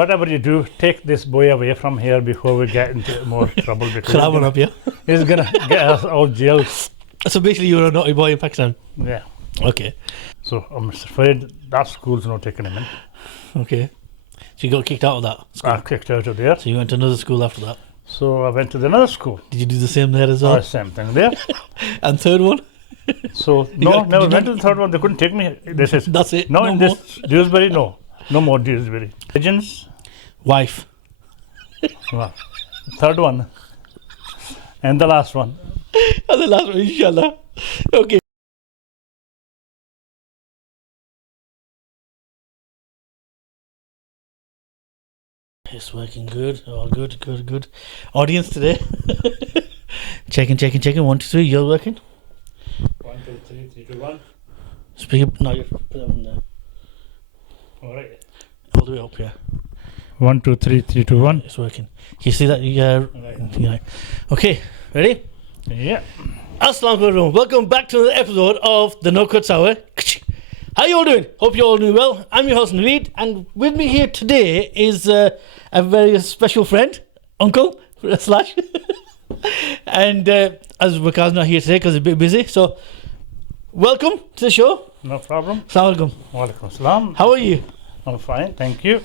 whatever you do, take this boy away from here before we get into more trouble. Because Crab up, yeah. he's gonna get us all jailed. So basically, you're a naughty boy in Pakistan. Yeah. Okay. So I'm afraid that school's not taking him in. Okay. So you got kicked out of that school. I kicked out of there. So you went to another school after that. So I went to another school. Did you do the same there as well? Same thing there. And third one? So never went to the third one. They couldn't take me. They said, That's it. no, No in more. this Dewsbury, no more Dewsbury. Pigeons. Wife. Well, third one, and the last one. And the last one, inshallah. Okay. It's working good. All good. Audience today. checking. 1, 2, 3. You're working? 1, 2, 3, 3, 2, 1. Speak up. No, you put that one there. All right. All the way up here. 1, 2, 3, 3, 2, 1. It's working. You see that? Yeah. Right. Okay. Ready? Yeah. Assalamu alaikum. Welcome back to another episode of the No Cuts Hour. How you all doing? Hope you're all doing well. I'm your host Naveed, and with me here today is a very special friend, uncle slash. And as Wakaz's not here today because he's a bit busy, so welcome to the show. No problem. Assalamu alaikum. Walaikum salam. How are you? I'm fine, thank you.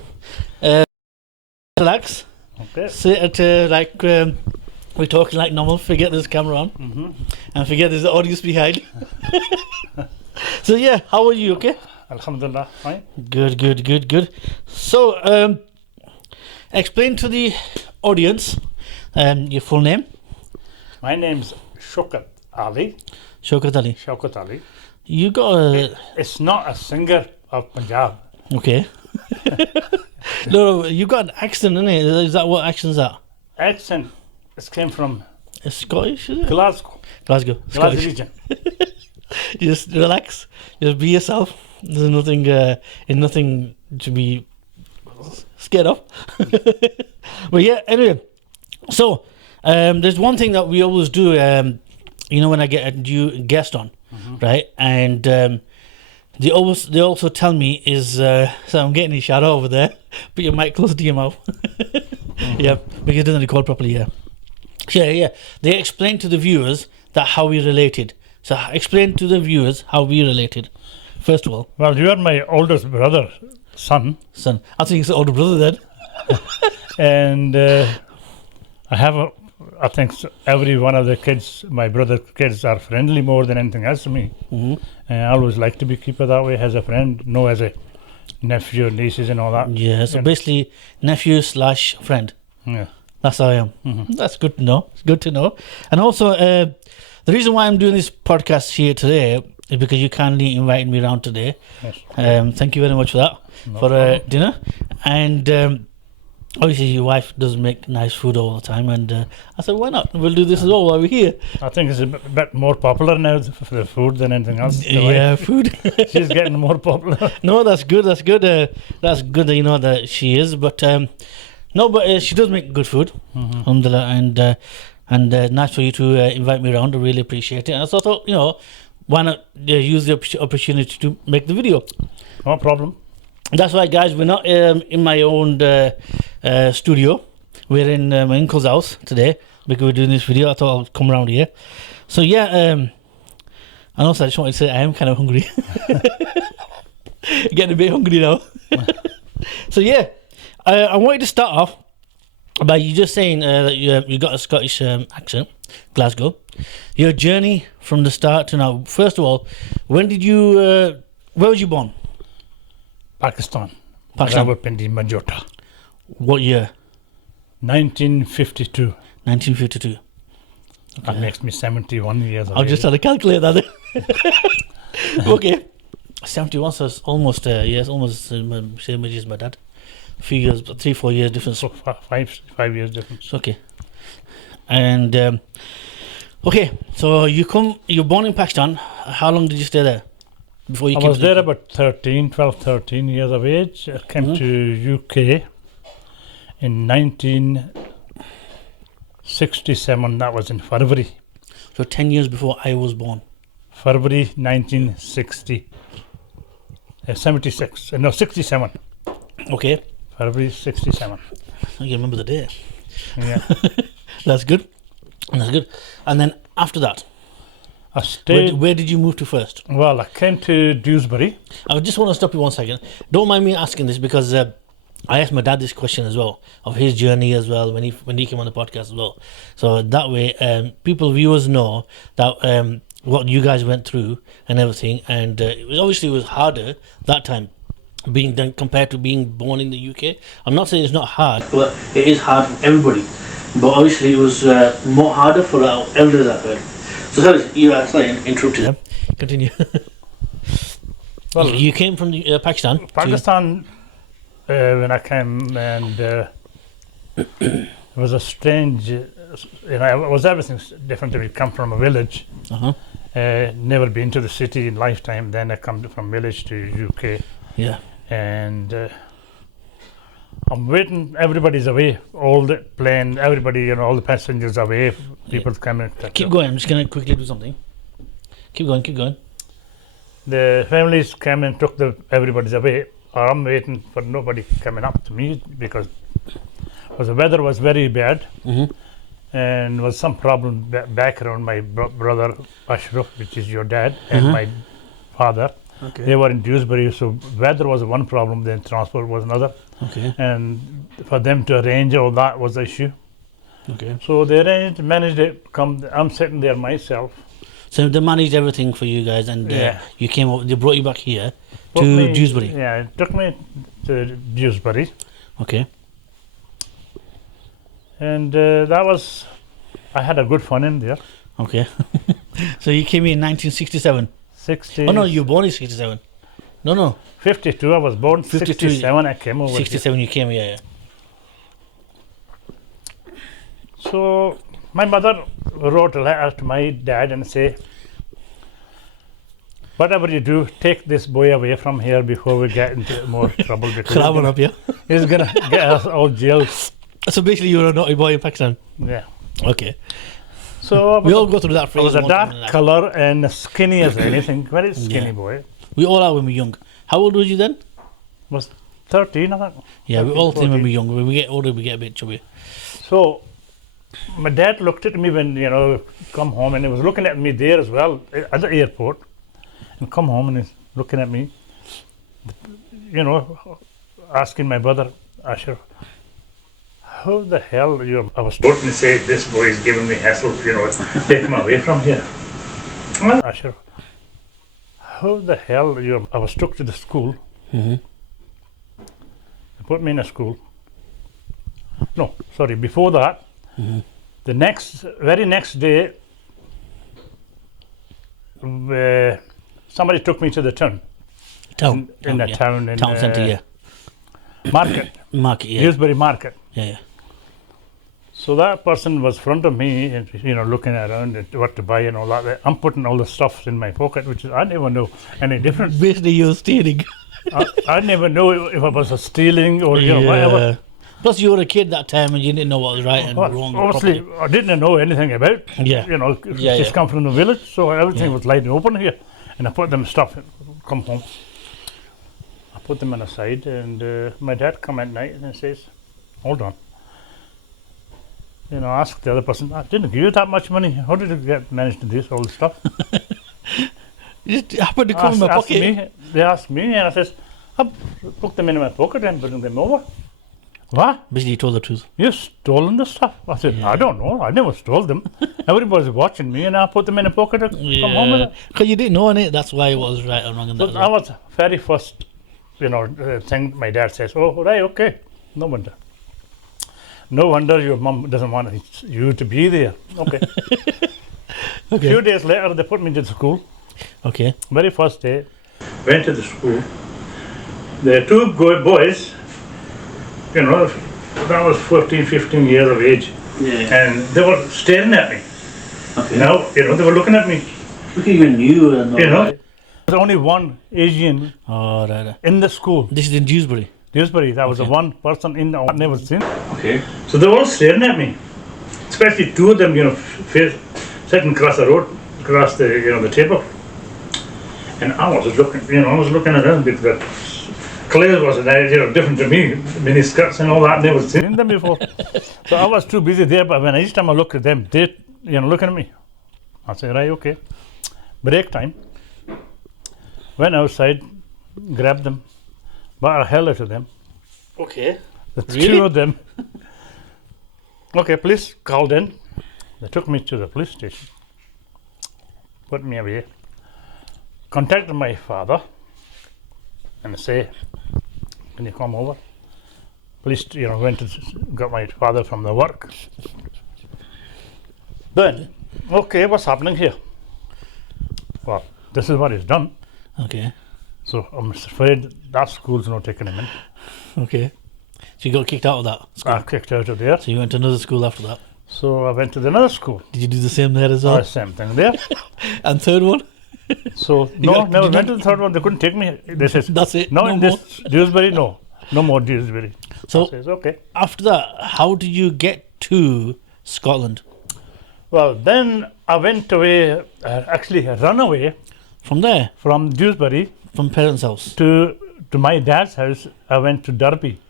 Relax. Okay. Sit at we're talking like normal. Forget there's a camera on, and forget there's the audience behind. So yeah, how are you? Okay. Alhamdulillah, fine. Good. So explain to the audience your full name. My name's Shaukat Ali. Shaukat Ali. Shaukat Ali. You got a It's not a singer of Punjab. okay. No, you got an accent, innit? Is that what accent's that? Accent, it came from It's Scottish, is it? Glasgow. Glasgow. Glasgow Scottish. region. Just relax. Just be yourself. There's nothing to be scared of. But yeah, anyway. So there's one thing that we always do. When I get a new guest on, right? And they also tell me is so I'm getting a shout out over there. Put your mic close to your mouth. Yeah, because it doesn't record properly. Yeah. They explain to the viewers that how we related. So explain to the viewers how we related. First of all. Well, you are my oldest brother, son. I think it's the older brother then. And I think every one of the kids, my brother kids, are friendly more than anything else to me. And I always like to be keep it that way as a friend, no as a nephew, nieces and all that. Yeah, so basically nephew / friend. Yeah. That's how I am. That's good to know. It's good to know. And also, the reason why I'm doing this podcast here today is because you kindly invited me around today. Yes. Thank you very much for that, dinner. And obviously your wife does make nice food all the time. And I said, why not? We'll do this as well while we're here. I think it's a bit more popular now for the food than anything else. Yeah, food. She's getting more popular. No, that's good. That's good that you know that she is. But she does make good food. Alhamdulillah. And nice for you to invite me around. I really appreciate it. And I thought, why not use the opportunity to make the video? No problem. That's why, guys, we're not in my own studio. We're in my uncle's house today because we're doing this video. I thought I'd come around here. So yeah, and also I just wanted to say I am kind of hungry. Getting a bit hungry now. So yeah, I wanted to start off by you just saying that you got a Scottish accent, Glasgow. Your journey from the start to now. First of all, when did you? Where was you born? Pakistan. Pakistan. Rawalpindi, Majota. What year? 1952. 1952. Okay. That makes me 71 years old. I'll just try to calculate that. Okay. 71, so it's almost it's almost the same age as my dad. A few years, 3-4 years difference. So 5 years difference. Okay. And okay, so you're born in Pakistan. How long did you stay there before you I came was to there about 12, 13 years of age. I came to UK in 1967. That was in February. So 10 years before I was born. February 1960. 76. No, 67. Okay. February 67. You remember the day. Yeah. That's good. That's good. And then after that, I stayed. where did you move to first? Well, I came to Dewsbury. I just want to stop you 1 second. Don't mind me asking this because I asked my dad this question as well of his journey as well when he came on the podcast as well. So that way, viewers know that what you guys went through and everything, and it was harder that time being done compared to being born in the UK. I'm not saying it's not hard, but it is hard for everybody. But obviously, it was more harder for our elders, I've heard. So sorry, interrupted. Yeah. Continue. Well, you came from Pakistan. Pakistan, when I came, and it was a strange, it was everything different. We come from a village, never been to the city in lifetime. Then I come from village to UK. Yeah. And I'm waiting, everybody's away, all the plane, everybody, all the passengers away, people coming. Keep going, I'm just going to quickly do something. Keep going. The families came and took everybody's away. I'm waiting for nobody coming up to me because the weather was very bad, and was some problem back around my brother Ashraf, which is your dad, and my father. Okay. They were in Dewsbury, so weather was one problem, then transport was another. Okay. And for them to arrange all that was the issue. Okay. So they managed it. I'm sitting there myself. So they managed everything for you guys, and you came over. They brought you back here to Dewsbury. Yeah, it took me to Dewsbury. Okay. And I had a good fun in there. Okay. So you came in 1967. 60. Oh no, you were born in 67. No. 52. I was born 52. 67. I came over. 67. You came here. Yeah. So my mother wrote a letter to my dad and say, whatever you do, take this boy away from here before we get into more trouble. Because he's gonna get us all jailed. So basically, you were a naughty boy in Pakistan. Yeah. Okay. So we all go through that phase. I was a dark color and skinny as anything. Very skinny boy. We all are when we're young. How old was you then? Was 13, I think. Yeah, 13, we all think when we're young. When we get older, we get a bit chubby. So my dad looked at me when come home, and he was looking at me there as well at the airport, and come home and he's looking at me, asking my brother Asher, how the hell I was told to say this boy is giving me hassle, take him away from here. Well, Asher, how the hell I was took to the school. They put me in a school. No, sorry, before that, the very next day, somebody took me to the town. Town centre, yeah. Market, yeah. Dewsbury Market. Yeah. So that person was in front of me, and looking around at what to buy and all that. I'm putting all the stuff in my pocket, which is I never know any different. Basically, you're stealing. I never know if I was stealing or whatever. Plus, you were a kid that time, and you didn't know what was right and wrong. Obviously, I didn't know anything about. Just come from the village, so everything was light and open here. And I put them stuff. Come home. I put them on the side, and my dad come at night and says, "Hold on." Ask the other person, I didn't give you that much money. How did you manage to do all this stuff? Just happened to come in my pocket. They asked me, and I says, I put them in my pocket and bring them over. What? Basically, you told the truth. You stolen the stuff? I said, I don't know. I never stole them. Everybody's watching me, and I put them in a pocket and come home with it. Because you didn't know it. That's why it was right or wrong. In that I was very first, thing my dad says, oh, right, okay. No wonder. No wonder your mom doesn't want you to be there. Okay. A few days later, they put me to the school. Okay. Very first day. Went to the school. The two boys, that was 14, 15 years of age. Yeah. And they were staring at me. Okay. Now, they were looking at me. Look at you new. There's only one Asian in the school. This is in Dewsbury. That was the one person I've never seen. Okay. So they were all staring at me. Especially two of them, sitting across the road, across the table. And I was looking, around because a clothes was different to me, mini skirts and all that. Never seen them before. So I was too busy there. But when each time I look at them, they looking at me. I say, right, okay. Break time. Went outside, grabbed them, bought a hell out of them. Okay. The Really? two of them. Okay, police called in. They took me to the police station. Put me away. Contacted my father and say, can you come over? Police, went to got my father from the work. Then, okay, what's happening here? Well, this is what he's done. Okay. So I'm afraid that school's not taking him in. Okay. So you got kicked out of that school. I kicked out of there. So you went to another school after that. So I went to another school. Did you do the same there as well? Same thing there. And third one? So never went to the third one. They couldn't take me. They said, That's it. no, No in more. this Dewsbury, no more Dewsbury. So I says, okay. after that, how did you get to Scotland? Well, then I went away. Actually, I ran away From there, from Dewsbury from parents' house. to my dad's house. I went to Derby.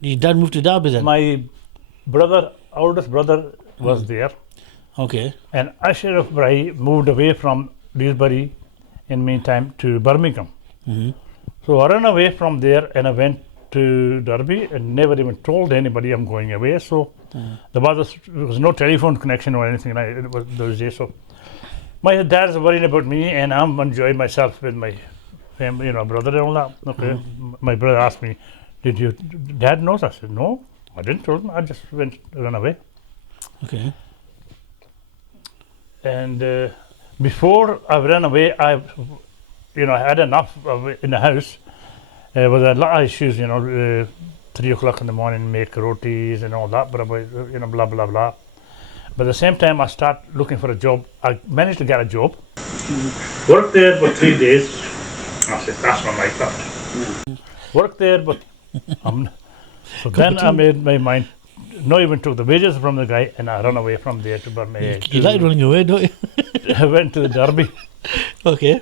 Your dad moved to Derby then? My oldest brother, was there, Okay. and Ashraf Brai moved away from Dewsbury in meantime to Birmingham. Hmm. So I ran away from there and I went to Derby and never even told anybody I'm going away. So there was no telephone connection or anything like it was those days. So my dad's worrying about me and I'm enjoying myself with my family, brother and all that. Okay. My brother asked me, did your dad knows? I said, no, I didn't tell him. I just ran away. Okay. And before I ran away, I had enough in the house. There was a lot of issues, 3 o'clock in the morning, make rotis and all that, but blah, blah, blah. But at the same time, I start looking for a job. I managed to get a job. Worked there for 3 days. I said, that's not my cup. Worked there, but so then I made my mind. Not even took the wages from the guy, and I ran away from there to Birmingham. You like running away, don't you? I went to the Derby. Okay.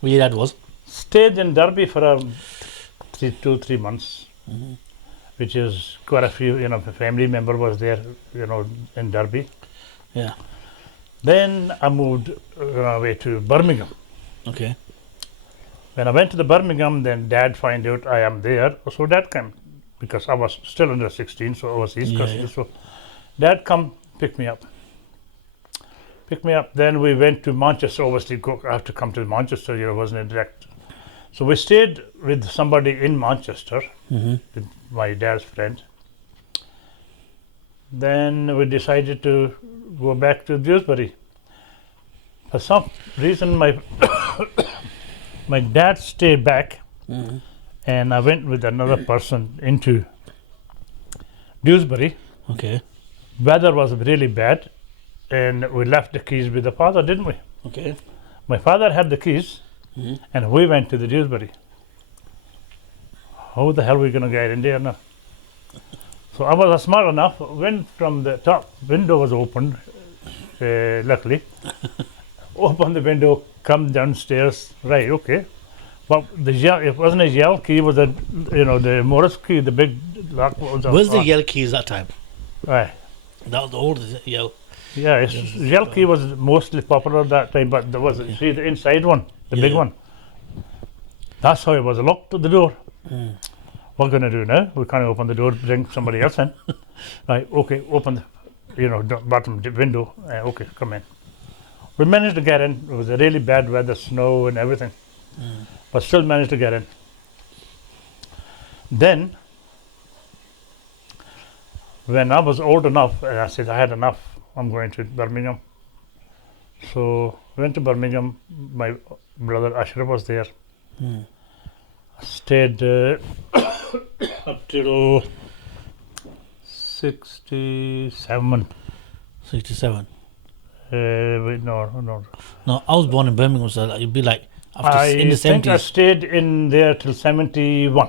Where your dad was? Stayed in Derby for 2-3 months, which is quite a few. Family member was there, in Derby. Yeah. Then I moved away to Birmingham. Okay. When I went to the Birmingham, then Dad find out I am there, so Dad came. Because I was still under 16, so I was his custody. Yeah. So Dad come pick me up. Then we went to Manchester. Obviously, I have to come to Manchester. It wasn't a direct. So we stayed with somebody in Manchester, with my dad's friend. Then we decided to go back to Dewsbury. For some reason, my my dad stayed back. And I went with another person into Dewsbury. Okay. Weather was really bad, and we left the keys with the father, didn't we? Okay. My father had the keys, and we went to the Dewsbury. How the hell are we going to get in there now? So I was smart enough, went from the top, window was opened, luckily. Open the window, come downstairs, right, okay. But it wasn't a yell key, it was the Morris key, the big lock. Where's the yellow keys that time? Right. That was the oldest yellow. Yeah, yell key was mostly popular at that time, but there was, see the inside one, the big one. That's how it was locked to the door. What are we going to do now? We can't open the door, bring somebody else in. Right, okay, open the bottom window. Okay, come in. We managed to get in. It was a really bad weather, snow and everything. But still managed to get in. Then, when I was old enough, I said I had enough, I'm going to Birmingham. So, went to Birmingham, my brother Ashraf was there. Stayed up till 67. 67. Wait, no. No, I was born in Birmingham, so you'd be like in the 70s. think I stayed in there till 71.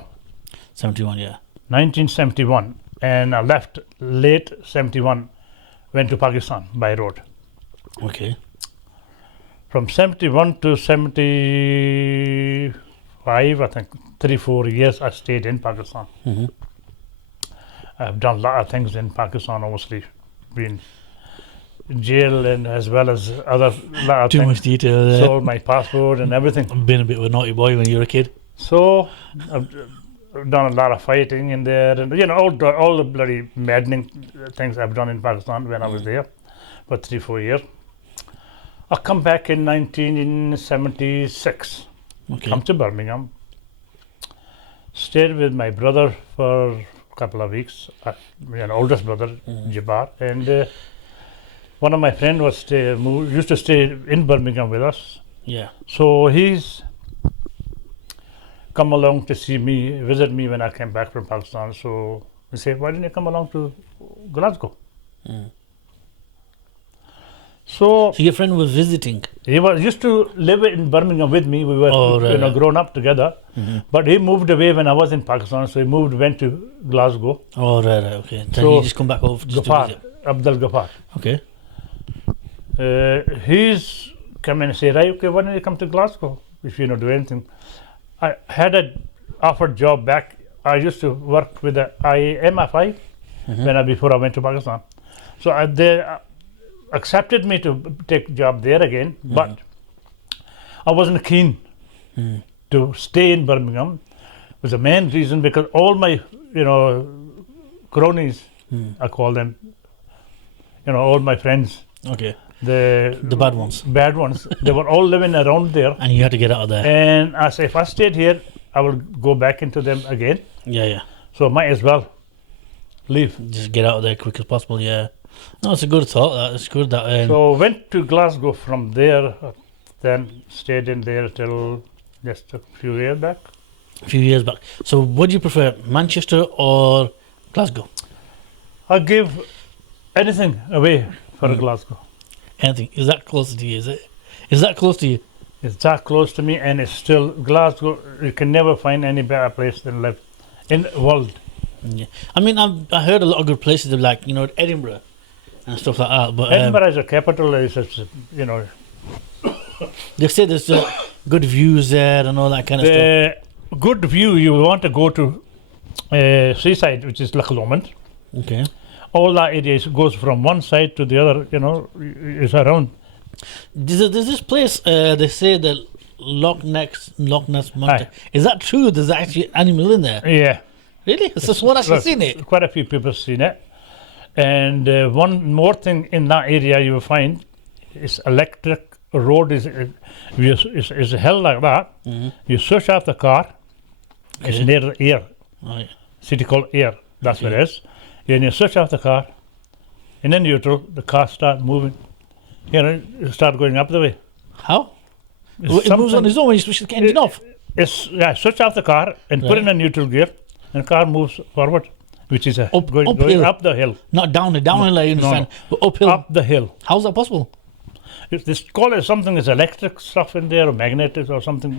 71, yeah. 1971, and I left late 71, went to Pakistan by road. Okay. From 71 to 74, I think 3-4 years I stayed in Pakistan. Mhm. I've done a lot of things in Pakistan, obviously, been in jail and as well as other lot of Too things. much detail there. Sold my passport and everything. Been a bit of a naughty boy when you were a kid. So I've done a lot of fighting in there, and all the bloody maddening things I've done in Pakistan when I was there for 3-4 years. I come back in 1976. Okay. Come to Birmingham. Stayed with my brother for a couple of weeks. Oldest brother, Jabbar, and one of my friends used to stay in Birmingham with us. Yeah. So he's come along to see me, visit me when I came back from Pakistan. So he said, "Why didn't you come along to Glasgow?" Mm. So So your friend was visiting. he used to live in Birmingham with me. We were right. grown up together. Mhm. But he moved away when I was in Pakistan. So he went to Glasgow. Oh, right, okay. Then So, he just come back over just to Ghaffar, visit. Abdul Ghaffar. Okay. He's come and say, "Right, okay, why don't you come to Glasgow if you don't do anything?" I had an offered job back. I used to work with the IMFI before I went to Pakistan. So they accepted me to take job there again, but I wasn't keen to stay in Birmingham. Was the main reason because all my cronies, I call them, all my friends, Okay. the bad ones. bad ones, they were all living around there. And you had to get out of there. And I said, if I stayed here, I will go back into them again. Yeah. So I might as well leave. Just get out of there quick as possible, yeah. No, it's a good thought. It's good that. So went to Glasgow from there, then stayed in there till just a few years back. a few years back. So what do you prefer, Manchester or Glasgow? I give anything away for Glasgow. Anything. Is that close to you, is it? Is that close to you? It's that close to me, and it's still Glasgow. You can never find any better place than live in the world. Yeah. I mean, I heard a lot of good places, like, Edinburgh and stuff like that. But Edinburgh is a capital. they say there's good views there and all that kind of stuff. The good view, you want to go to seaside, which is Loch Lomond. Okay. All that area goes from one side to the other, is around. There's this place, they say the Loch Ness Monster. Aye. Is that true? There's actually an animal in there? Yeah. Really? It's just one actually seen it? Quite a few people have seen it. And one more thing in that area you will find is electric road is held like that. Mm-hmm. You switch off the car, it's Okay. near the air, Right. city called air, that's Okay. what it is. And you switch off the car, in the neutral, the car start moving. You start going up the way. How? It's It moves on something- its own when you switch the engine off. Switch off the car and put in Right. a neutral gear, and the car moves forward, which is going uphill. up the hill. Not downhill, I understand. But uphill. Up the hill. How's that possible? This call it something is electric stuff in there or magnetic or something,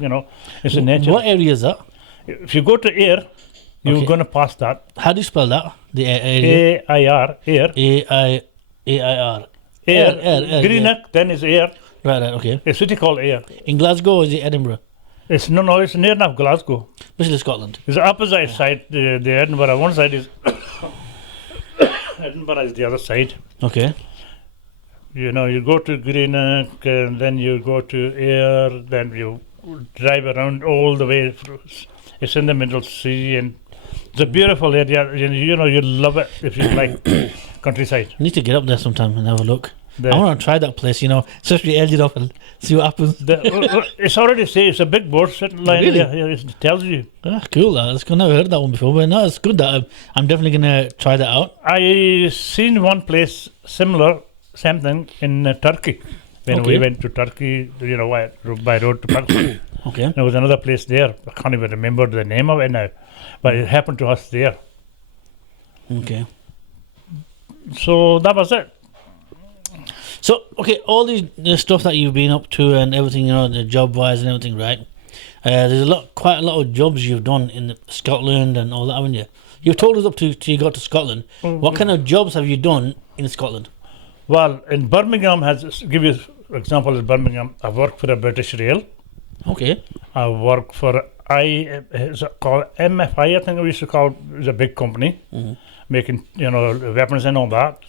it's in nature. What area is that? If you go to air, you're Okay. going to pass that. How do you spell that? The area? AIR, air. A-I-R. Air. Greenock, then is air. Right, okay. A city called air. In Glasgow or is it Edinburgh? It's near enough Glasgow. Basically Scotland. It's the opposite side, the Edinburgh. One side is Edinburgh is the other side. Okay. You go to Greenock, and then you go to air, then you drive around all the way through. It's in the middle sea, and it's a beautiful area. You love it if you like countryside. I need to get up there sometime and have a look. The- I want to try that place, especially edge it up and see what happens. It's already say it's a big board sitting line Really? there. It tells you. Cool. I've never heard that one before, but no, it's good that I'm definitely going to try that out. I seen one place similar, same thing in Turkey. When we Okay. went to Turkey, by road to Pakistan. Okay. There was another place there. I can't even remember the name of it now, but it happened to us there. Okay. So that was it. So, okay, all the stuff that you've been up to and everything, the job-wise and everything, right? There's quite a lot of jobs you've done in Scotland and all that, haven't you? You've told us up to you got to Scotland. What kind of jobs have you done in Scotland? Well, in Birmingham, give you an example in Birmingham, I worked for a British Rail. Okay. I worked for it's called MFI, I think we used to call it. It was a big company making, weapons and all that.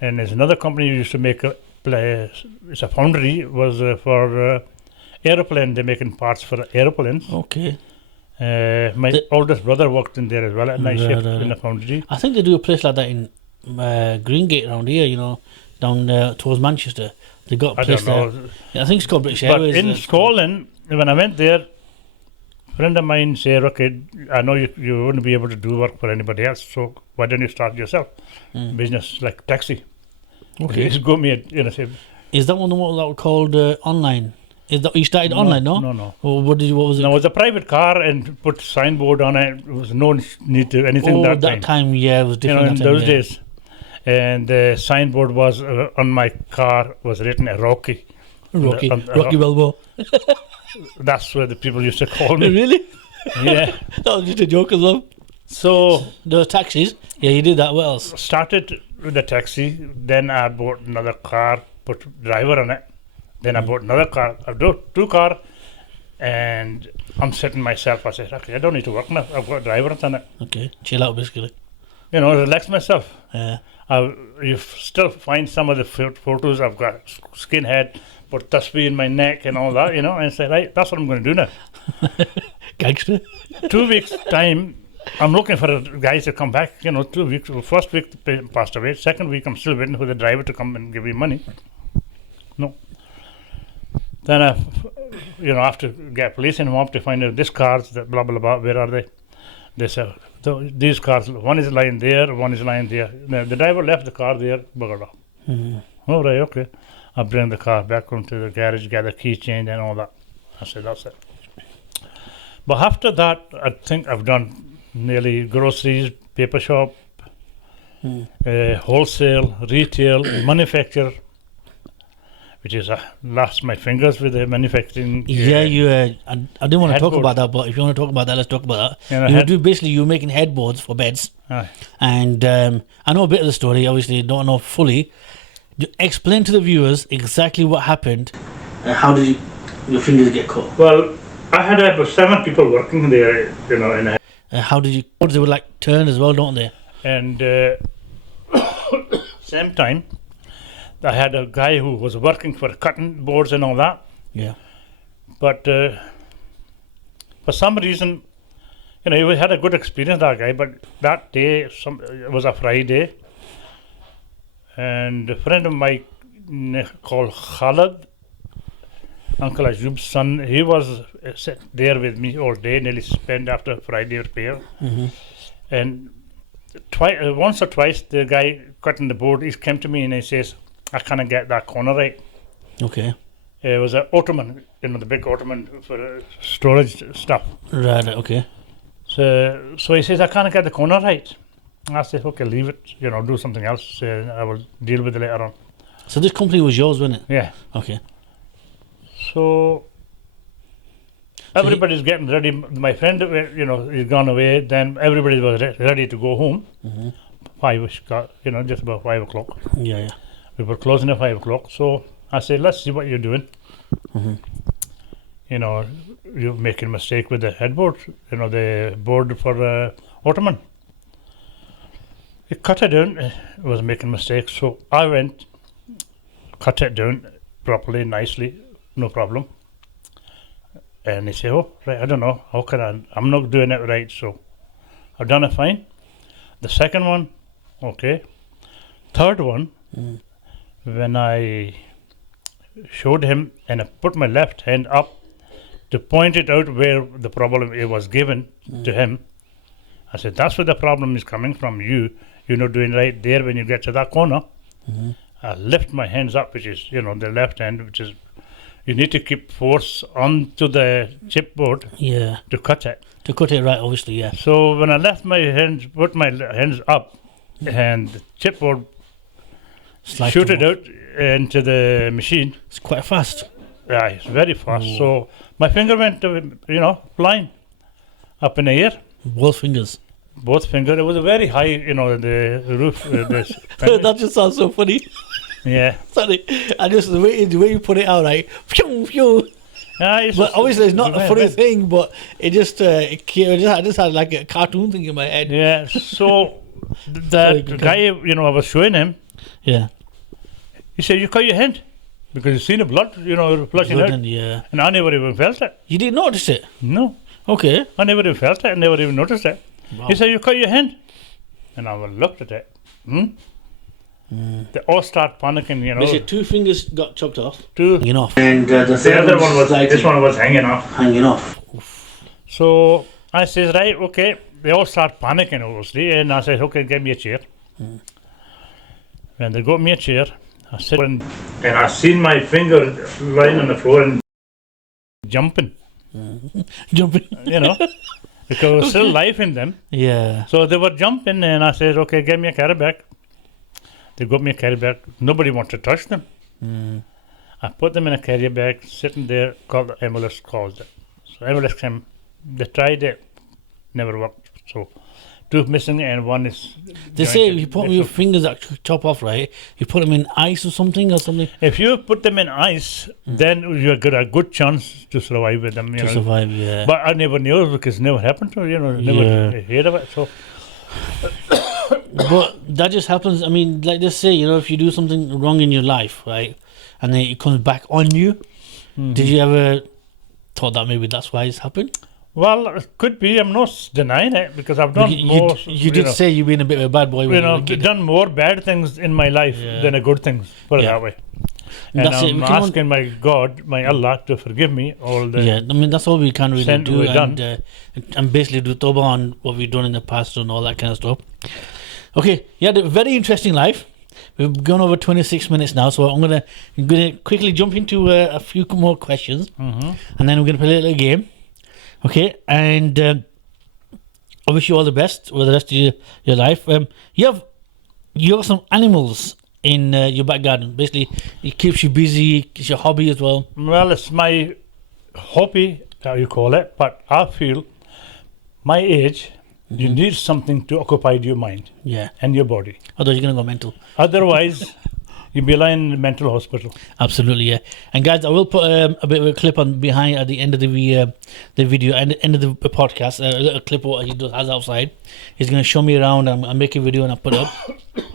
And there's another company who used to make it's a foundry, was for aeroplane. They're making parts for aeroplanes. Okay. My oldest brother worked in there as well at night shift in the foundry. I think they do a place like that in Greengate around here, down towards Manchester. They got a place there. Yeah, I think it's called British Airways. But in Scotland, when I went there, a friend of mine said, okay, I know you wouldn't be able to do work for anybody else, so why don't you start yourself? Business like taxi. Okay. He got me, say, is that one the one that was called online? Is that you started online? No. No. Or what was it? No, it was a private car and put signboard on it. There was no need to anything that time. Yeah, it was different. In those days. And the signboard was on my car was written Rocky. Rocky Balboa. That's where the people used to call me. Really? Yeah. That was just a joke as well. So those taxis. Yeah, you did that. What else? Started with the taxi. Then I bought another car, put driver on it. Then I bought another car. I bought two cars, and I'm sitting myself. I said, okay, I don't need to work now. I've got drivers on it. Okay, chill out basically. Relax myself. Yeah. You still find some of the photos. I've got skinhead, put tasbih in my neck and all that, and say, right, that's what I'm going to do now. Gangster. 2 weeks time, I'm looking for guys to come back. 2 weeks. First week they passed away. Second week, I'm still waiting for the driver to come and give me money. No. Then I, have to get police involved to find out this cars, that blah blah blah. Where are they? They said these cars. One is lying there. One is lying there. Now, the driver left the car there. Buggered off. Oh right, okay. I bring the car back onto the garage, get the key change and all that. I said that's it. But after that, I think I've done nearly groceries, paper shop, wholesale, retail, manufacturer. Which is lost my fingers with the manufacturing. Yeah, you. I didn't want to talk about that, but if you want to talk about that, let's talk about that. You're making headboards for beds, and I know a bit of the story. Obviously, don't know fully. Explain to the viewers exactly what happened. How did your fingers get caught? Well, I had about 7 people working there, in a how did you? They would like turn as well, don't they? And same time. I had a guy who was working for cutting boards and all that. Yeah. But for some reason, he had a good experience, that guy. But that day, it was a Friday. And a friend of mine called Khalid, Uncle Ajub's son, he was there with me all day, nearly spent after Friday repair. And once or twice, the guy cutting the board, he came to me and he says, I can't get that corner right. Okay. It was an Ottoman, the big Ottoman for storage stuff. Right, okay. So he says, I can't get the corner right. I said, okay, leave it, do something else. I will deal with it later on. So this company was yours, wasn't it? Yeah. Okay. So everybody's getting ready. My friend, he's gone away. Then everybody was ready to go home. 5-ish, just about 5 o'clock. Yeah. We were closing at 5 o'clock, so I said, let's see what you're doing. You're making a mistake with the headboard, the board for Ottoman. He cut it down, was making mistakes, so I went, cut it down properly, nicely, no problem. And he said, oh, right, I don't know, how can I'm not doing it right, so I've done it fine. The second one, okay. Third one, when I showed him and I put my left hand up to point it out where the problem it was given to him, I said, that's where the problem is coming from. You're not doing right there when you get to that corner. I lift my hands up, which is, the left hand, which is, you need to keep force onto the chipboard to cut it. To cut it right, obviously, yeah. So when I left my hands, put my hands up, and the chipboard shoot it out into the machine. It's quite fast. Yeah, it's very fast. So my finger went, flying up in the air. Both fingers. Both fingers. It was a very high, the roof. That just sounds so funny. Yeah. Sorry, I just the way you put it out, right? Phew, phew. But obviously, it's not a funny right. thing. But it just, I just had like a cartoon thing in my head. Yeah. So Sorry, that go guy, I was showing him. Yeah. He said, "You cut your hand because you seen the blood, flushing out." Yeah. And I never even felt it. You didn't notice it? No, Okay. I never even felt it. I never even noticed it. Wow. He said, "You cut your hand," and I looked at it. They all start panicking, Basically, 2 fingers got chopped off. Two. Hanging off. And the The third other one was. slightly This one was hanging off. hanging off. So I says, right, okay. They all start panicking, obviously, and I said, okay, get me a chair. And they got me a chair. I sit and I seen my finger lying on the floor and jumping, Jumping. because there was still life in them. Yeah. So they were jumping, and I said, okay, get me a carry bag. They got me a carry bag. Nobody wanted to touch them. I put them in a carrier bag, sitting there, called the ambulance, called it. So ambulance came. They tried it, never worked. So 2 missing and 1 is. They say jointed. if you put your fingers that chop off, right? You put them in ice or something. If you put them in ice, then you got a good chance to survive with them. To survive, yeah. But I never knew because it never happened to never heard of it. So But that just happens. I mean, like they say, if you do something wrong in your life, right, and then it comes back on you, did you ever thought that maybe that's why it's happened? well, it could be. I'm not denying it because I've done more. You did say you've been a bit of a bad boy. When you were a kid. Done more bad things in my life than a good things. Put it Yeah. that way. And That's it. I'm We can asking my God, my Allah, to forgive me all the. Yeah, I mean that's all we can really Sin do, we've and basically do tawbah on what we've done in the past and all that kind of stuff. Okay, you had a very interesting life. We've gone over 26 minutes now, so I'm gonna quickly jump into a few more questions, and then we're gonna play a little game. Okay, and I wish you all the best with the rest of your life. You have some animals in your back garden. Basically, it keeps you busy. It's your hobby as well. Well, it's my hobby, how you call it, but I feel my age, you need something to occupy your mind Yeah, and your body. otherwise you're gonna go mental. Otherwise, you'll be lying in a mental hospital. Absolutely, yeah. And guys, I will put a bit of a clip on behind at the end of the video and the end of the podcast. A little clip of what he has outside. He's going to show me around. I'm making a video and I put it up.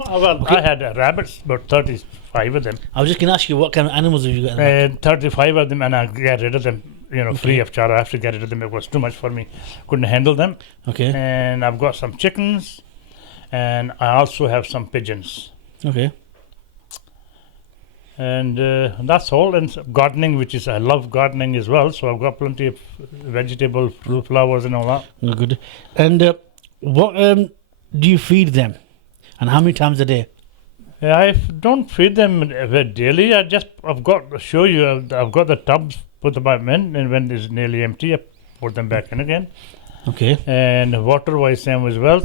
I had rabbits, about 35 of them. I was just going to ask you what kind of animals have you got? In the back? 35 of them, and I get rid of them. Free of charge. I have to get rid of them. It was too much for me. Couldn't handle them. Okay. And I've got some chickens, and I also have some pigeons. Okay. And that's all. And gardening, which is I love gardening as well. So I've got plenty of vegetable, fruit, flowers, and all that. Oh, good. And what do you feed them? And how many times a day? I don't feed them daily. I've got to show you. I've got the tubs, put them in, and when it's nearly empty, I put them back in again. Okay. And water-wise, them as well.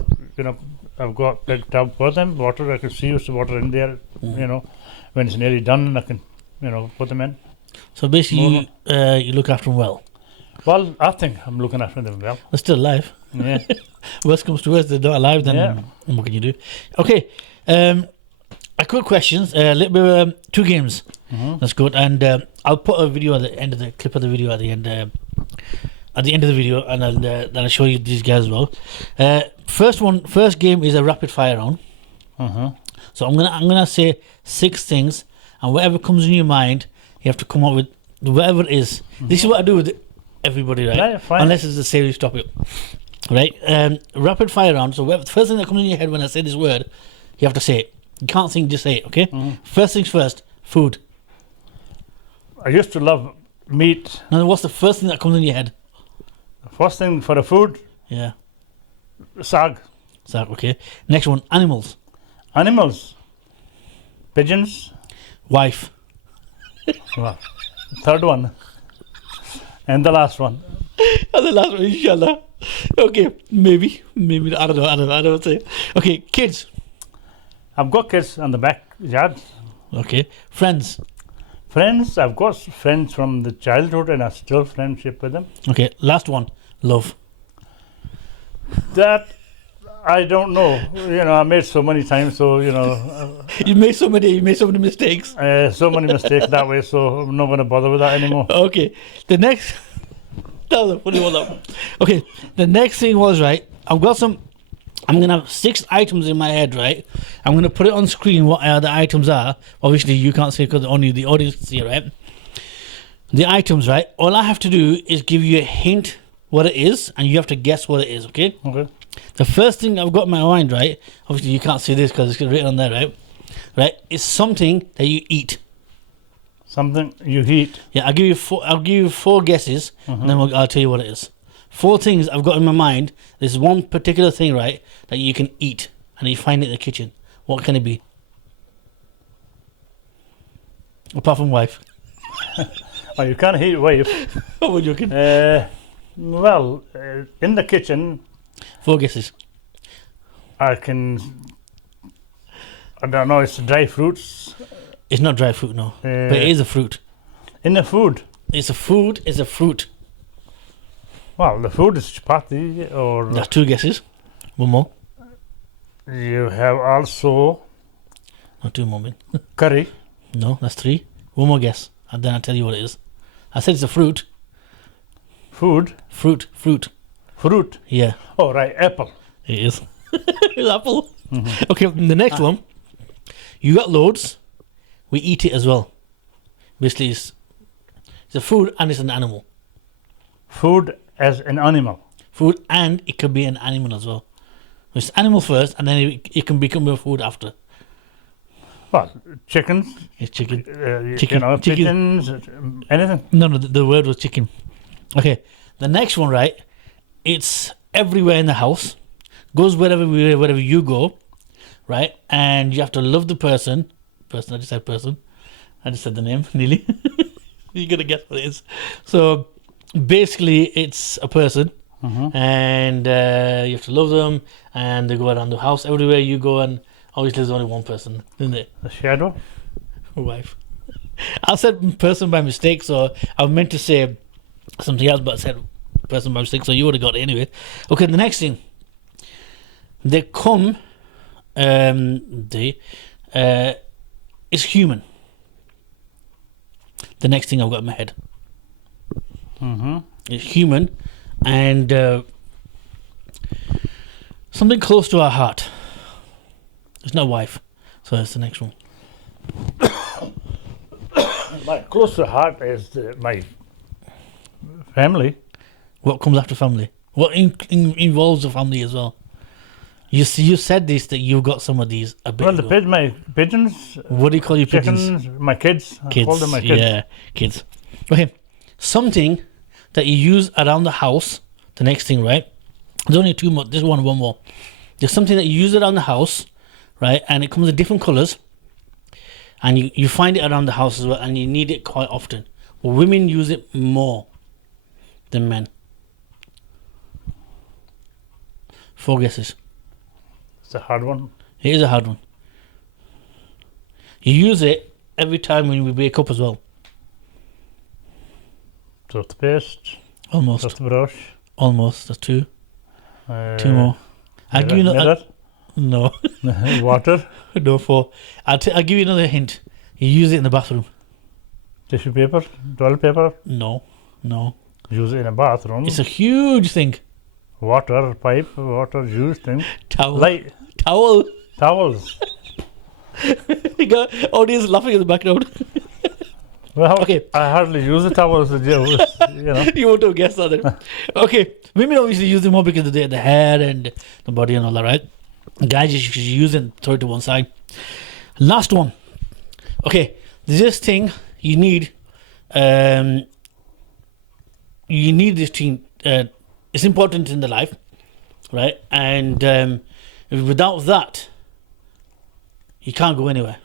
I've got big tub for them. Water, I can see the water in there. When it's nearly done, I can, put them in. So basically, you look after them well. Well, I think I'm looking after them well. They're still alive. Yeah. Worst comes to worst, they're not alive. Then Yeah. what can you do? Okay. A quick questions. A little bit of 2 games. That's good. And I'll put a video at the end of the clip of the video at the end. At the end of the video, and then I'll show you these guys as well. First game is a rapid fire round. So I'm gonna say 6 things, and whatever comes in your mind, you have to come up with whatever it is. This is what I do with everybody, right? Yeah, fine. Unless it's a serious topic, right? Rapid fire round. So the first thing that comes in your head when I say this word, you have to say it. You can't think, just say it. Okay. First things first. Food. I used to love meat. Now, what's the first thing that comes in your head? First thing for the food, Yeah. sag. So okay. Next one. Animals. Animals, pigeons. Wife. Well, third one, and the last one. And the last one, inshallah. Okay, maybe. I don't know what to say. Okay, kids. I've got kids on the backyard. Okay, friends. Friends, I've got friends from the childhood, and I still friendship with them. Okay, last one. Love. That I don't know. I made so many times, so You made so many mistakes. so many mistakes that way. So I'm not going to bother with that anymore. Okay, the next. That was a funny one. Though. Okay, the next thing was right. I'm gonna have 6 items in my head, right? I'm gonna put it on screen what the items are. Obviously, you can't see because only the audience can see, right? The items, right? All I have to do is give you a hint what it is, and you have to guess what it is. Okay? Okay. The first thing I've got in my mind, right? Obviously, you can't see this because it's written on there, right? Right? It's something that you eat. Something you eat. Yeah, I'll give you 4 guesses, and then I'll tell you what it is. 4 things I've got in my mind. There's one particular thing, right, that you can eat, and you find it in the kitchen. What can it be? Apart from wife. Oh, you can't eat wife. Oh, we're joking. Well, in the kitchen, 4 guesses. I don't know. It's dry fruits. It's not dry fruit, no, but it is a fruit. In the food. It's a food. It's a fruit. Well, the food is chapati, or That's 2 guesses. One more. you have also Not 2 more, man. curry. No, that's 3. One more guess, and then I'll tell you what it is. I said it's a fruit. Food. Fruit. Fruit. Yeah, Oh, right. Apple. it is. It's apple. Okay, the next one. You got loads. We eat it as well. Basically, it's a food and it's an animal. Food as an animal. Food and it can be an animal as well. It's animal first, and then it can become a food after. Well, chickens. It's chicken. Chicken. Pigeons. Anything. No, the word was chicken. Okay, the next one, right? It's everywhere in the house. Goes wherever you go, right? And you have to love the person. I just said person. I just said the name, nearly. You're going to guess what it is. So, basically, it's a person. And you have to love them. And they go around the house. Everywhere you go, and obviously there's only one person, isn't it? A shadow. Wife. I said person by mistake, so I meant to say something else, but I said person by mistake, so you would have got it anyway. Okay, the next thing. They come, it's human. The next thing I've got in my head. It's human, and something close to our heart. It's not wife, so it's the next one. My close to heart is my family. What comes after family? What involves the family as well? You said this, that you got some of these a bit Well, ago. my pigeons. What do you call your Chickens. pigeons? My kids. I call them my kids. Yeah, kids. Okay, something that you use around the house. The next thing, right? There's only 2 more. There's one more. There's something that you use around the house, right? And it comes in different colours. And you find it around the house as well, and you need it quite often. But women use it more than men. 4 guesses. It's a hard one. It is a hard one. You use it every time when we wake up as well. Toothpaste. Almost. Toothbrush. Almost. That's 2. 2 more. I'll give you Mirror. no. Water. No, 4. I'll give you another hint. You use it in the bathroom. Tissue paper. Toilet paper. No. Use it in a bathroom. It's a huge thing. Water pipe. Water juice thing. Towel. Light. Towel. Towels. You got audience laughing in the background. Well, Okay. I hardly use the towels. You won't have guessed that. Then. Okay. Women obviously use it more because they the hair and the body and all that, right? Guys just use it and throw it to one side. Last one. Okay. This thing you need. You need this thing. It's important in the life, right? And without that, you can't go anywhere.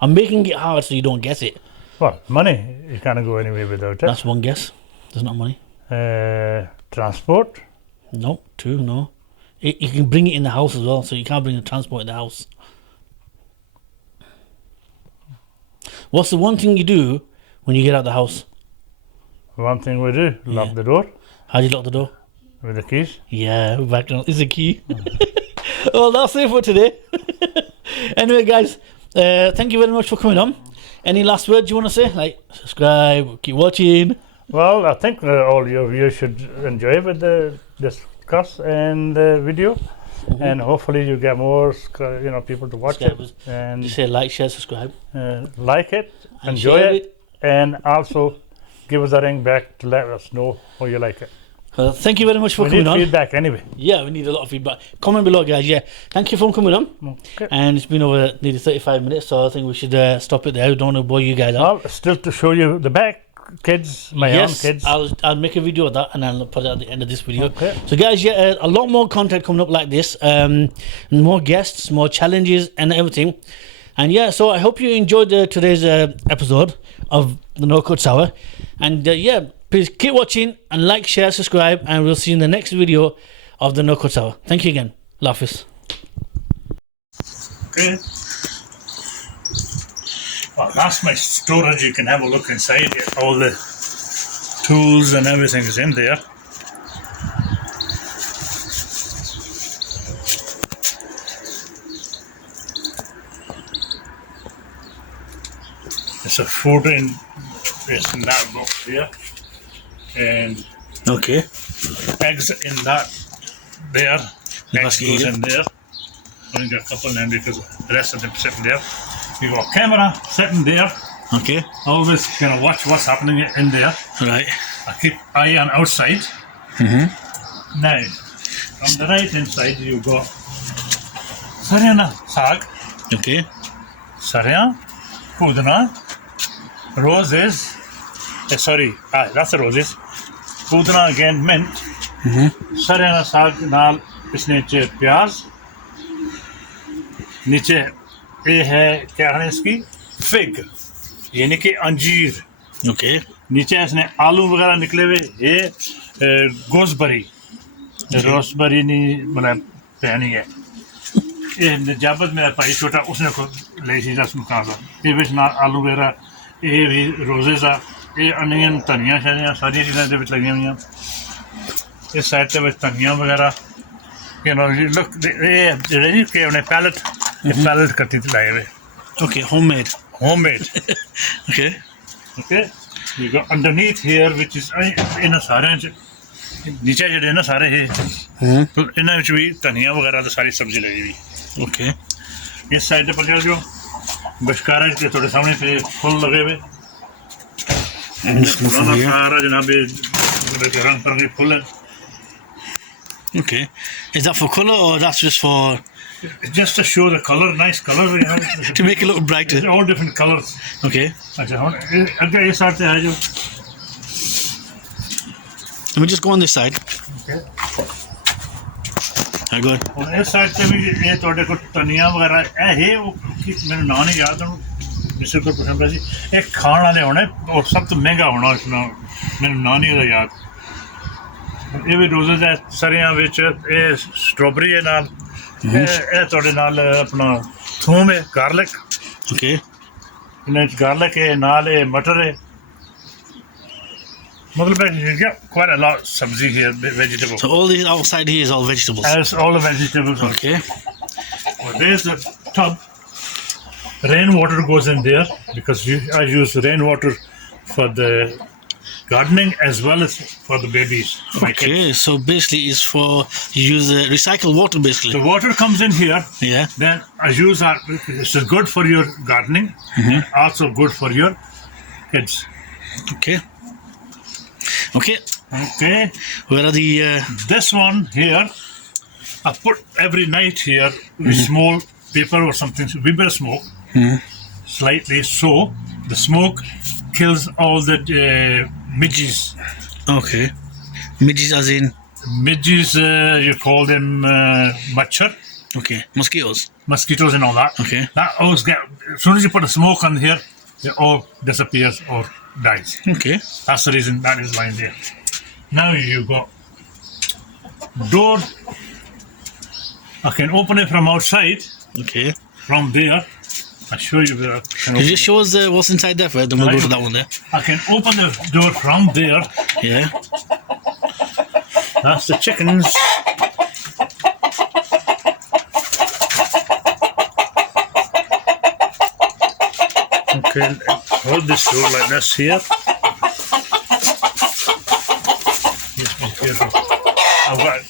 I'm making it hard so you don't guess it. Well, money. You can't go anywhere without it. That's 1 guess. There's not money. Transport. No, 2, no. You can bring it in the house as well, so you can't bring the transport in the house. What's the one thing you do when you get out of the house? One thing we do, lock the door. How do you lock the door? With the keys? Yeah, back on is the key. Well, that's it for today. Anyway, guys, thank you very much for coming on. Any last words you want to say? Like, subscribe, keep watching. Well, I think all your viewers should enjoy with this course and the video. And hopefully you get more people to watch Subscribers. it. And Just say like, share, subscribe. like it, And enjoy share it, and also give us a ring back to let us know how you like it. Thank you very much for We coming need on. feedback anyway. Yeah, we need a lot of feedback. Comment below, guys. Yeah, thank you for coming on. Okay. And it's been over nearly 35 minutes, so I think we should stop it there. We don't want to bore you guys out. Well, still to show you the back kids, my own kids. I'll make a video of that and I'll put it at the end of this video. Okay. So, guys, yeah, a lot more content coming up like this. More guests, more challenges, and everything. And yeah, so I hope you enjoyed today's episode of the No Cuts Hour. And yeah, please keep watching and like, share, subscribe, and we'll see you in the next video of the No Cuts Hour. Thank you again. Lafis. Okay. Well, that's my storage. You can have a look inside it. All the tools and everything is in there. There's a food in that box here. And Okay. eggs in that there. Eggs basket goes here. in there. Only got a couple in because the rest of them sitting there. We got a camera sitting there. Okay. Always gonna watch what's happening in there. Right. I keep eye on outside. Mm-hmm. Now, on the right hand side you got Sariyana sag, Okay. Sariya, Pudana, roses. That's the roses. Pudana again mint. Mm-hmm. Sariyana sag naal इसने नीचे प्याज नीचे ये है क्या है इसकी fig यानी कि अंजीर Okay. नीचे इसने आलू वगैरह निकले हुए ये गोसबरी रोसबरी नहीं मतलब पहनी है ये नजाबत मेरा भाई छोटा उसने को ले सी रस्म कहा था ये बिच ना आलू वगैरह ये भी रोजेस आ ये अनियन धनिया शनिया सारी चीज़ें दे विच लगी हुई हैं इस साइड ते विच धनिया वगैरह you look ये जेह्ड़े जी के उन्हें पैलेट करती थी लाए हुए Okay. Homemade. homemade Okay. okay you go underneath here which is in a सारे नीचे जेह्ड़े ना सारे हे Mm-hmm. इन्हां विच भी धनिया वगैरह ते सारी सब्जी लगी हुई Okay. इस साइड पर चल जाओ बशकारा के थोड़े सामने पे फूल लगे हुए सारा जनाब रंग बिरंगे फूल है Okay. Is that for colour or that's just for just to show the color nice colors you know to make it look brighter? all different colors Okay. अच्छा हुन अगे इस साइड ते आ जाओ Let me just go on this side. okay I go. और इस side से भी ये ਤੁਹਾਡੇ ਕੋਲ ਧਨੀਆ ਵਗੈਰਾ ਇਹ ਹੈ ਉਹ ਮੈਨੂੰ ਨਾਂ ਨਹੀਂ ਯਾਦ ਹੁਣ ਜਿਸੇ ਕੋਲ ਪਸੰਦ ਹੈ ਜੀ ਇਹ ਖਾਣ ਵਾਲੇ ਹੋਣੇ ਔਰ ਸਭ ਤੋਂ ਮਹਿੰਗਾ ਹੋਣਾ ਇਸ ਨਾਲ ਮੈਨੂੰ ਨਾਂ ਨਹੀਂ ਉਹਦਾ ਯਾਦ ਇਹ ਵੀ ਰੋਜ਼ੇ ਦਾ ਸਰਿਆਂ ਵਿੱਚ ਇਹ ਸਟ੍ਰਾਬੇਰੀ ਹੈ ਨਾਲ ਇਹ ਤੁਹਾਡੇ ਨਾਲ ਆਪਣਾ ਥੂਮ ਹੈ ਗਾਰਲਿਕ Okay. ਇਹਨਾਂ ਵਿੱਚ ਗਾਰਲਿਕ ਹੈ ਨਾਲ ਇਹ ਮਟਰ ਹੈ मतलब quite a lot sabzi here vegetable So all this outside here is all vegetables. as all the vegetables are. Okay. Well, there's the tub rainwater goes in there because I use rainwater for the gardening as well as for the babies for my kids. Okay. So basically, it's for you use recycled water basically. The water comes in here Yeah. then I use that this is good for your gardening and also good for your kids. Okay. Okay. Okay, Where are the? this one here I put every night here with small paper or something so we better smoke slightly so the smoke kills all the midges Okay. Midges as in. midges you call them machhar Okay. Mosquitoes. mosquitoes and all that Okay. that always get as soon as you put a smoke on here it all disappears or dies Okay. that's the reason that is lying there now you got door I can open it from outside Okay. from there I'll show you where I can It open just shows what's inside there first, then we'll go to that one there. I can open the door from there Yeah. That's the chickens. Okay, hold this door like this here. Just be careful. I've got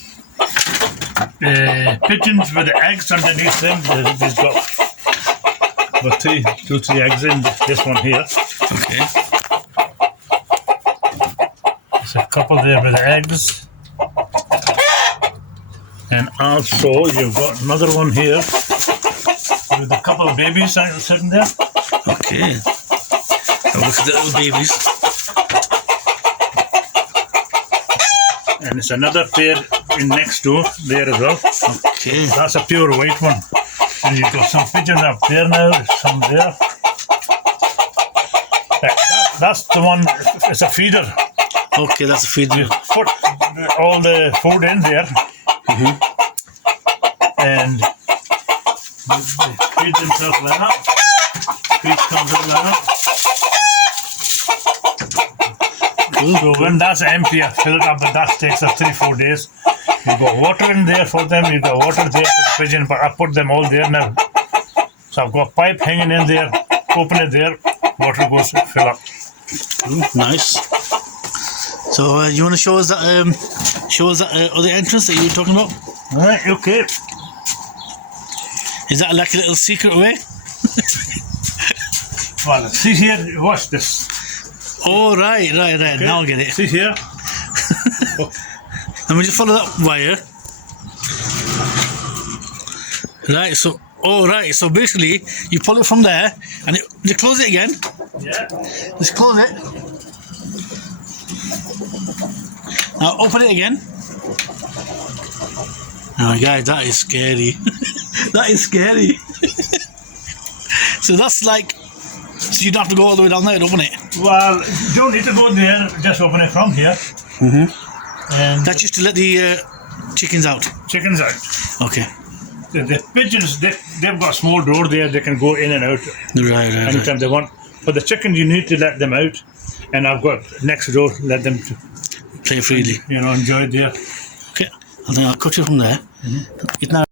pigeons with the eggs underneath them. They've got two, 3 eggs in this one here. Okay. There's a couple there with the eggs. And also you've got another one here with a couple of babies sitting there. Okay. So look at the little babies. And it's another pair in next door there as well. Okay. That's a pure white one. And you've got some pigeons up there now, some there. That's the one, it's a feeder. Okay, that's a feed. You put all the food in there. And they feed themselves like that. Feed comes out like that. So when that's empty, I fill it up, but that takes 3-4 days. You've got water in there for them, you've got water there for the pigeon, but I put them all there now. So I've got pipe hanging in there, open it there, water goes, fill up. Nice. So you want to show us that other entrance that you were talking about? Alright, okay. Is that like a little secret way? Well, see here, watch this. Oh, right. Okay. Now I get it. See here? Let me just follow that wire. Right, so basically, you pull it from there, and you close it again. Yeah. Just close it. Now open it again. Oh, guys, that is scary. That is scary. So that's like, so you don't have to go all the way down there to open it. Well, you don't need to go there, just open it from here. And That's just to let the chickens out. chickens out. Okay. The pigeons, they've got a small door there, they can go in and out Right. anytime they want. For the chickens, you need to let them out. And I've got next door, let them, Play freely. enjoy there. Okay. I think I'll cut you from there. It's now